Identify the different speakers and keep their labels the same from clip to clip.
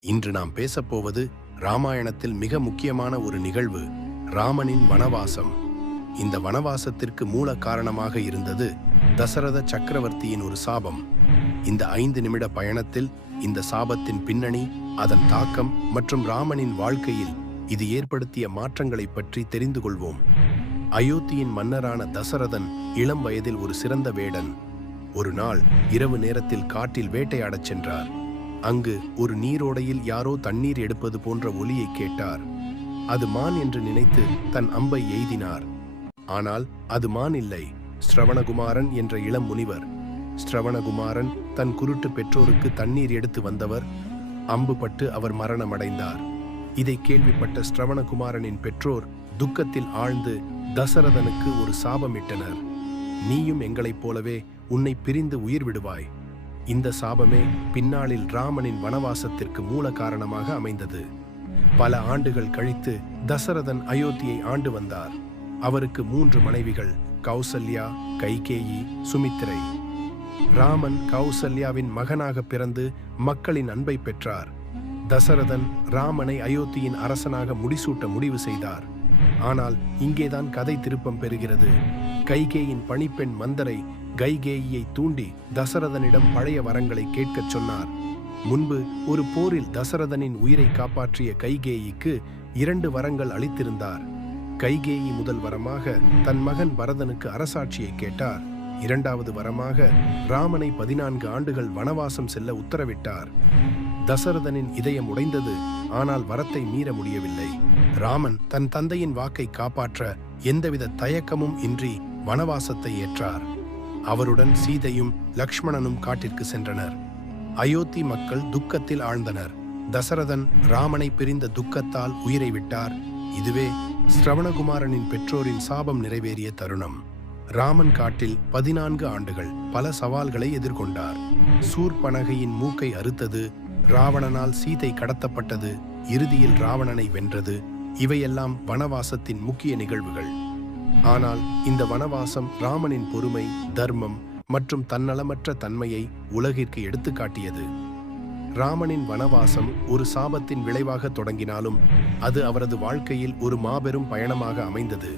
Speaker 1: இன்று நாம் பேசப்போவது ராமாயணத்தில் மிக முக்கியமான ஒரு நிகழ்வு ராமனின் வனவாசம். இந்த வனவாசத்திற்கு மூல காரணமாக இருந்தது தசரத சக்கரவர்த்தியின் ஒரு சாபம். இந்த ஐந்து நிமிட பயணத்தில் இந்த சாபத்தின் பின்னணி அதன் தாக்கம் மற்றும் ராமனின் வாழ்க்கையில் இது ஏற்படுத்திய மாற்றங்களைப் பற்றி தெரிந்து கொள்வோம். அயோத்தியின் மன்னரான தசரதன் இளம் வயதில் ஒரு சிறந்த வேடன். ஒரு நாள் இரவு நேரத்தில் காட்டில் வேட்டையாடச் சென்றார். அங்கு ஒரு நீரோடையில் யாரோ தண்ணீர் எடுப்பது போன்ற ஒலியை கேட்டார். அது மான் என்று நினைத்து தன் அம்பை எய்தினார். ஆனால் அது மான் இல்லை ஸ்ரவணகுமாரன் என்ற இளம் முனிவர். ஸ்ரவணகுமாரன் தன் குருட்டு பெற்றோருக்கு தண்ணீர் எடுத்து வந்தவர். அம்பு பட்டு அவர் மரணமடைந்தார். இதை கேள்விப்பட்ட ஸ்ரவணகுமாரனின் பெற்றோர் துக்கத்தில் ஆழ்ந்து தசரதனுக்கு ஒரு சாபமிட்டனர். நீயும் எங்களைப் போலவே உன்னை பிரிந்து உயிர் விடுவாய். இந்த சாபமே பின்னாளில் ராமனின் வனவாசத்திற்கு மூல காரணமாக அமைந்தது. பல ஆண்டுகள் கழித்து தசரதன் அயோத்தியை ஆண்டு வந்தார். அவருக்கு மூன்று மனைவிகள் கௌசல்யா கைகேயி சுமித்திரை. ராமன் கௌசல்யாவின் மகனாக பிறந்து மக்களின் அன்பை பெற்றார். தசரதன் ராமனை அயோத்தியின் அரசனாக முடிசூட்ட முடிவு செய்தார். ஆனால் இங்கேதான் கதை திருப்பம் பெறுகிறது. கைகேயின் பணிப்பெண் மந்தரை கைகேயியை தூண்டி தசரதனிடம் பழைய வரங்களை கேட்கச் சொன்னார். முன்பு ஒரு போரில் தசரதனின் உயிரை காப்பாற்றிய கைகேயிக்கு இரண்டு வரங்கள் அளித்திருந்தார். கைகேயி முதல் வரமாக தன் மகன் பரதனுக்கு அரசாட்சியை கேட்டார். இரண்டாவது வரமாக ராமனை பதினான்கு ஆண்டுகள் வனவாசம் செல்ல உத்தரவிட்டார். தசரதனின் இதயம் உடைந்தது ஆனால் வரத்தை மீற முடியவில்லை. ராமன் தன் தந்தையின் வாக்கை காப்பாற்ற எந்தவித தயக்கமும் இன்றி வனவாசத்தை ஏற்றார். அவருடன் சீதையும் லக்ஷ்மணனும் காட்டிற்கு சென்றனர். அயோத்தி மக்கள் துக்கத்தில் ஆழ்ந்தனர். தசரதன் ராமனை பிரிந்த துக்கத்தால் உயிரை விட்டார். இதுவே ஸ்ரவணகுமாரனின் பெற்றோரின் சாபம் நிறைவேறிய தருணம். ராமன் காட்டில் பதினான்கு ஆண்டுகள் பல சவால்களை எதிர்கொண்டார். சூர்பனகையின் மூக்கை அறுத்தது ராவணனால் சீதை கடத்தப்பட்டது இறுதியில் ராவணனை வென்றது. இவையெல்லாம் வனவாசத்தின் முக்கிய நிகழ்வுகள். ஆனால் இந்த வனவாசம் ராமனின் பொறுமை தர்மம் மற்றும் தன்னலமற்ற தன்மையை உலகிற்கு எடுத்துக்காட்டியது. ராமனின் வனவாசம் ஒரு சாபத்தின் விளைவாக தொடங்கினாலும் அது அவரது வாழ்க்கையில் ஒரு மாபெரும் பயணமாக அமைந்தது.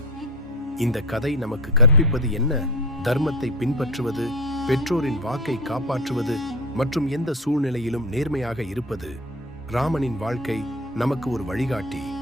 Speaker 1: இந்த கதை நமக்கு கற்பிப்பது என்ன? தர்மத்தை பின்பற்றுவது பெற்றோரின் வாக்கை காப்பாற்றுவது மற்றும் எந்த சூழ்நிலையிலும் நேர்மையாக இருப்பது. ராமனின் வாழ்க்கை நமக்கு ஒரு வழிகாட்டி.